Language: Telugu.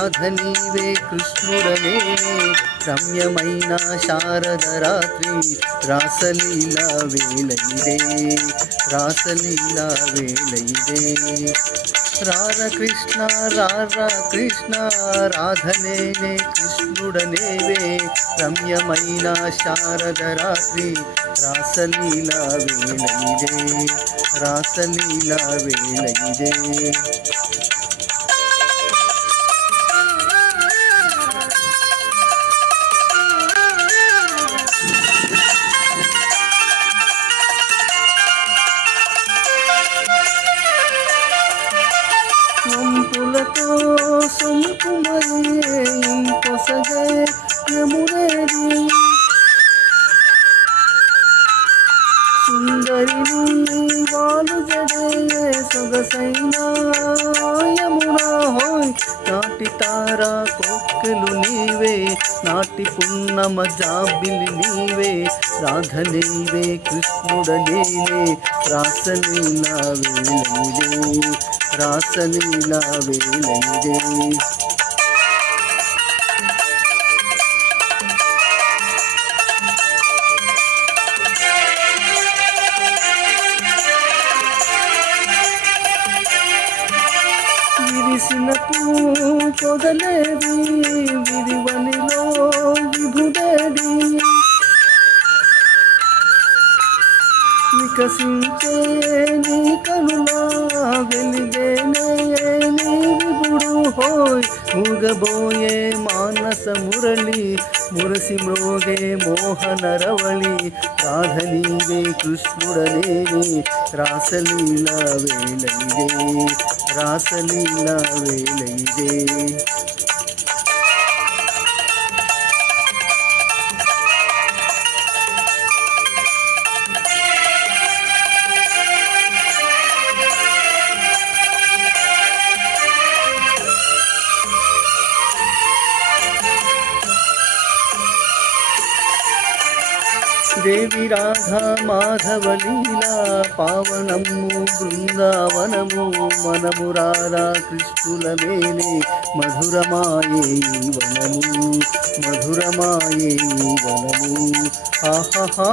రాధ నీవే కృష్ణుడనేనే రమ్యమైన శారద రాత్రి రాసలీలా వేళయిదే రాసలీలా వేళయిదే రార కృష్ణ రారా కృష్ణ రాధనేనే కృష్ణుడనేవే రమ్యమైన శారద రాత్రి రాసలీలా వేళయిదే రాసలీలా వేళయిదే వంపులతో సొంపుమయే ఇంపొసగే యమునేది సుందరిని వాలు జడే సొగసైన యమునా హోయ్ నాటి తారా కోక్కెలు నీవే నాటి పున్నమ జాబిలి నీవే రాధ నీవే కృష్ణుడనేనే రాసలీలా వేళయిదే రాసలీలా వేళయిదే విరిసిన పొదలేవి విరివనిలో విభుడేది వికసించే నీ కనులా వెలిగేనే నీ విభుడు హోయ్ మూగబోయే మానస మురళి మురసి మ్రోగే మోహన రవళి రాధ నీవే కృష్ణుడనేనే రాసలీలా వేళయిదే రాసలీలా వేళయిదే దేవి రాధా మాధవ లీలా పావనము బృందావనము మనము రారా కృష్ణుల మేనే మధురమాయే వనము మధురమాయే వనము ఆహా